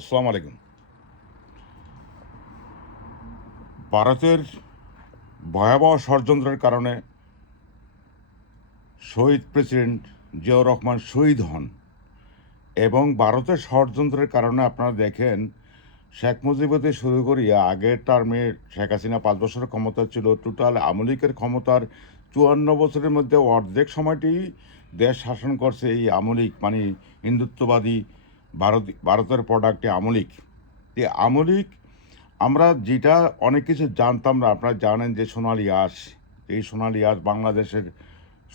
আসসালামু আলাইকুম। ভারতের ভয়াবহ ষড়যন্ত্রের কারণে শহীদ প্রেসিডেন্ট জিয়াউর রহমান শহীদ হন এবং ভারতের ষড়যন্ত্রের কারণে আপনারা দেখেন শেখ মুজিব হতে শুরু করিয়া আগের টার্মে শেখ হাসিনা 5 বছরের ক্ষমতা ছিল, টোটাল আওয়ামী লীগের ক্ষমতার 54 বছরের মধ্যে অর্ধেক সময়টি দেশ শাসন করছে এই আওয়ামী লীগ, মানে হিন্দুত্ববাদী ভারতের প্রোডাক্টে আওয়ামী লীগ। এই আওয়ামী লীগ আমরা যেটা অনেক কিছু জানতাম না, আপনারা জানেন যে সোনালী আঁশ, এই সোনালী আঁশ বাংলাদেশের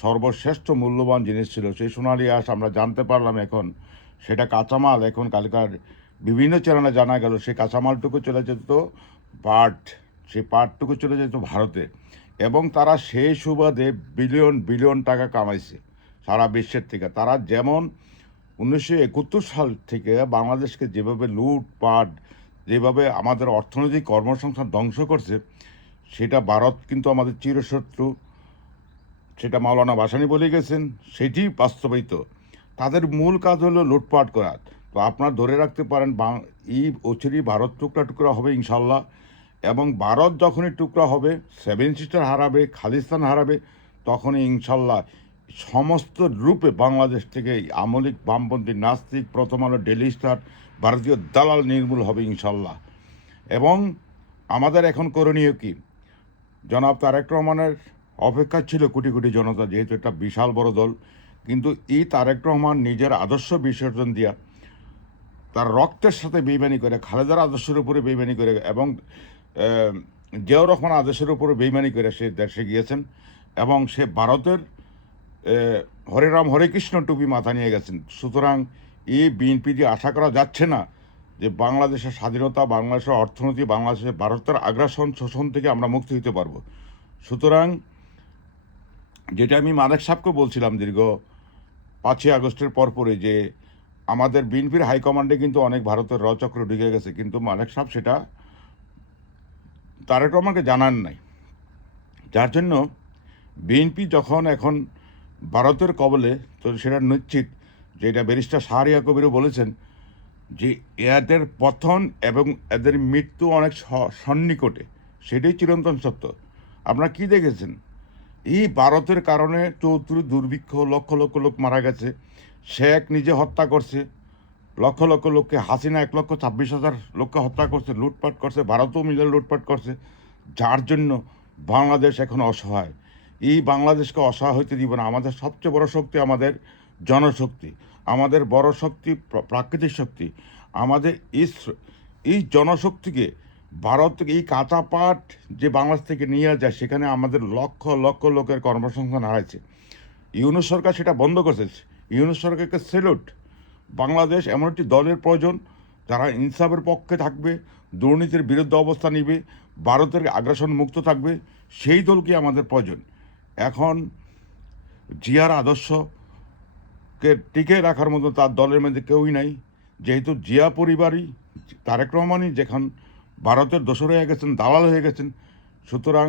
সর্বশ্রেষ্ঠ মূল্যবান জিনিস ছিল। সেই সোনালী আঁশ আমরা জানতে পারলাম এখন সেটা কাঁচামাল, এখন কালকার বিভিন্ন চ্যানেলে জানা গেল সেই কাঁচামালটুকু চলে যেত পাট, সেই পাটটুকু চলে যেত ভারতে, এবং তারা সেই সুবাদে বিলিয়ন বিলিয়ন টাকা কামাইছে সারা বিশ্বের থেকে। তারা যেমন 1971 সাল থেকে বাংলাদেশকে যেভাবে লুটপাট, যেভাবে আমাদের অর্থনৈতিক কর্মসংস্থান ধ্বংস করছে, সেটা ভারত কিন্তু আমাদের চিরশত্রু, সেটা মাওলানা ভাসানী বলে গেছেন, সেটি বাস্তবায়িত। তাদের মূল কাজ হলো লুটপাট করা। তো আপনারা ধরে রাখতে পারেন এই অচিরেই ভারত টুকরা টুকরা হবে ইনশাল্লাহ, এবং ভারত যখনই টুকরা হবে, সেভেন সিস্টার হারাবে, খালিস্তান হারাবে, তখনই ইনশাল্লাহ সমস্ত রূপে বাংলাদেশ থেকে আমলিক, বামপন্থী, নাস্তিক, প্রথম আলো, ডেলি স্টার, ভারতীয় দালাল নির্মূল হবে ইনশাল্লাহ। এবং আমাদের এখন করণীয় কি? জনাব তারেক রহমানের অপেক্ষা ছিল কোটি কোটি জনতা, যেহেতু একটা বিশাল বড় দল, কিন্তু এই তারেক রহমান নিজের আদর্শ বিসর্জন দিয়া, তার রক্তের সাথে বেইমানি করে, খালেদার আদর্শের উপরে বেইমানি করে এবং জিয়াউর রহমান আদর্শের উপরে বেইমানি করে সে দেশে গিয়েছেন, এবং সে ভারতের হরে রাম হরে কৃষ্ণ টুপি মাথা নিয়ে গেছেন। সুতরাং এই বিএনপি দিয়ে আশা করা যাচ্ছে না যে বাংলাদেশের স্বাধীনতা, বাংলাদেশের অর্থনীতি, বাংলাদেশের ভারতের আগ্রাসন শোষণ থেকে আমরা মুক্তি হতে পারবো। সুতরাং যেটা আমি মালেক সাহেবকে বলছিলাম দীর্ঘ 5ই আগস্টের পরপরই, যে আমাদের বিএনপির হাইকমান্ডে কিন্তু অনেক ভারতের রচক্র ঢুকে গেছে, কিন্তু মালেক সাহেব সেটা তারেক রহমানকে জানান নাই। যার জন্য বিএনপি যখন এখন ভারতের কবলে, তো সেটা নিশ্চিত, যেটা ব্যারিস্টার শাহরিয়া কবিরও বলেছেন, যে এদের পতন এবং এদের মৃত্যু অনেক সন্নিকটে, সেটাই চিরন্তন সত্য। আপনারা কি দেখেছেন? এই ভারতের কারণে চৌধুরী দুর্ভিক্ষ, লক্ষ লক্ষ লোক মারা গেছে, শেখ নিজে হত্যা করছে লক্ষ লক্ষ লোককে, হাসিনা 1,26,000 লোককে হত্যা করছে, লুটপাট করছে, ভারতও মিলে লুটপাট করছে। যার জন্য বাংলাদেশ এখন অসহায়। এই বাংলাদেশকে অসহায় হইতে দিব না। আমাদের সবচেয়ে বড় শক্তি আমাদের জনশক্তি, আমাদের বড় শক্তি প্রাকৃতিক শক্তি। আমাদের এই জনশক্তিকে ভারত থেকে, এই কাঁচা পাট যে বাংলাদেশ থেকে নিয়ে যায়, সেখানে আমাদের লক্ষ লক্ষ লোকের কর্মসংস্থান হারাইছে। ইউনূস সরকার সেটা বন্ধ করছে। ইউনূস সরকারকে সেলুট। বাংলাদেশ এমন একটি দলের প্রয়োজন যারা ইনসাফের পক্ষে থাকবে, দুর্নীতির বিরুদ্ধে অবস্থা নিবে, ভারতের আগ্রাসন মুক্ত থাকবে, সেই দলকে আমাদের প্রয়োজন। এখন জিয়ার আদর্শকে টিকে রাখার মতো তার দলের মধ্যে কেউই নাই, যেহেতু জিয়া পরিবারই, তারেক রহমানই যেখান ভারতের দোসর হয়ে গেছেন, দালাল হয়ে গেছেন। সুতরাং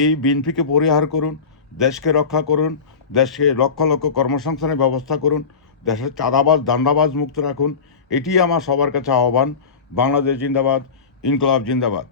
এই বিএনপিকে পরিহার করুন, দেশকে রক্ষা করুন, দেশকে লক্ষ লক্ষ কর্মসংস্থানের ব্যবস্থা করুন, দেশের চাঁদাবাজ দান্দাবাজ মুক্ত রাখুন। এটি আমার সবার কাছে আহ্বান। বাংলাদেশ জিন্দাবাদ, ইনকলাব জিন্দাবাদ।